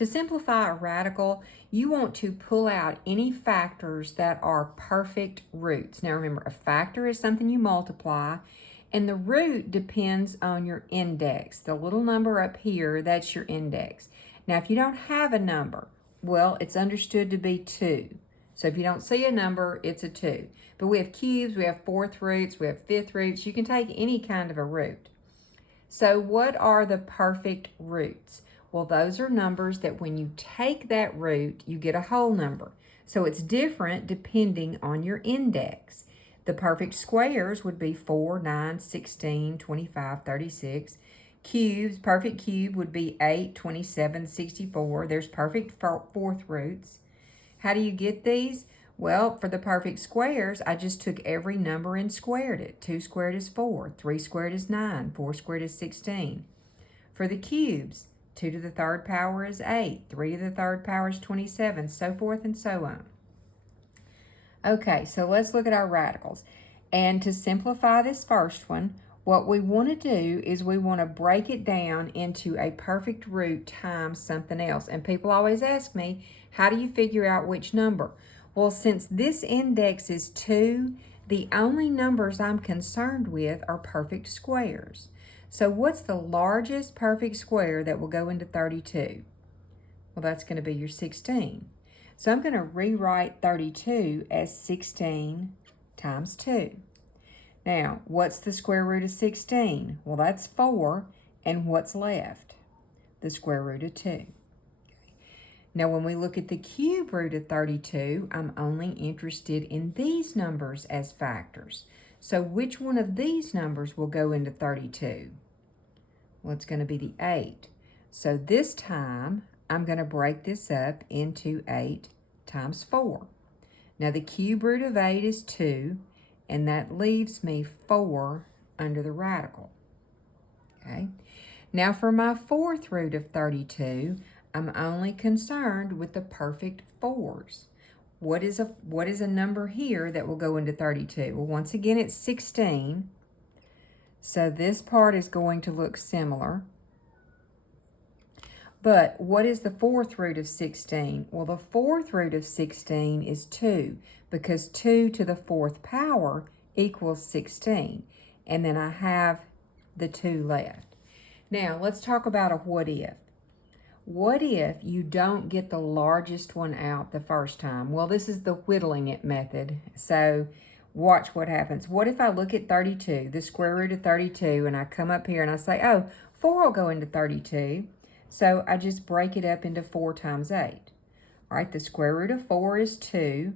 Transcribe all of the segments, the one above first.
To simplify a radical, you want to pull out any factors that are perfect roots. Now remember, a factor is something you multiply, and the root depends on your index. The little number up here, that's your index. Now if you don't have a number, well, it's understood to be 2. So if you don't see a number, it's a 2. But we have cubes, we have fourth roots, we have fifth roots. You can take any kind of a root. So what are the perfect roots? Well, those are numbers that when you take that root, you get a whole number. So it's different depending on your index. The perfect squares would be 4, 9, 16, 25, 36. Cubes, perfect cube would be 8, 27, 64. There's perfect fourth roots. How do you get these? Well, for the perfect squares, I just took every number and squared it. 2 squared is 4, 3 squared is 9, 4 squared is 16. For the cubes, 2 to the third power is 8, 3 to the third power is 27, so forth and so on. Okay, so let's look at our radicals. And to simplify this first one, what we want to do is we want to break it down into a perfect root times something else. And people always ask me, how do you figure out which number? Well, since this index is 2, the only numbers I'm concerned with are perfect squares. So what's the largest perfect square that will go into 32? Well, that's going to be your 16. So I'm going to rewrite 32 as 16 times 2. Now, what's the square root of 16? Well, that's 4. And what's left? The square root of 2. Now, when we look at the cube root of 32, I'm only interested in these numbers as factors. So which one of these numbers will go into 32? Well, it's going to be the 8. So this time, I'm going to break this up into 8 times 4. Now, the cube root of 8 is 2, and that leaves me 4 under the radical. Okay. Now, for my fourth root of 32, I'm only concerned with the perfect 4s. What is a number here that will go into 32? Well, once again, it's 16. So this part is going to look similar. But what is the fourth root of 16? Well, the fourth root of 16 is 2, because 2 to the fourth power equals 16. And then I have the 2 left. Now, let's talk about a what if. What if you don't get the largest one out the first time? Well, this is the whittling it method. So watch what happens. What if I look at 32, the square root of 32, and I come up here and I say, oh, 4 will go into 32. So I just break it up into 4 times 8. All right, the square root of 4 is 2.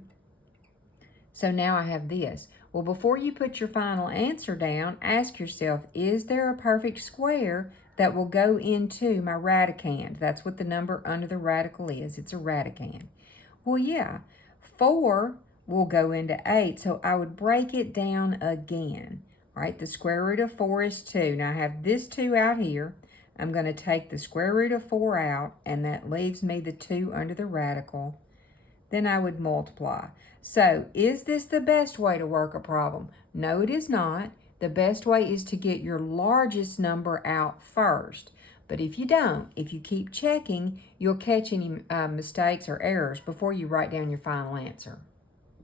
So now I have this. Well, before you put your final answer down, ask yourself, is there a perfect square that will go into my radicand? That's what the number under the radical is. It's a radicand. Well, yeah, 4 will go into 8, so I would break it down again. All right, the square root of 4 is 2. Now I have this 2 out here. I'm going to take the square root of 4 out, and that leaves me the 2 under the radical. Then I would multiply. So, is this the best way to work a problem? No, it is not. The best way is to get your largest number out first. But if you don't, if you keep checking, you'll catch any mistakes or errors before you write down your final answer.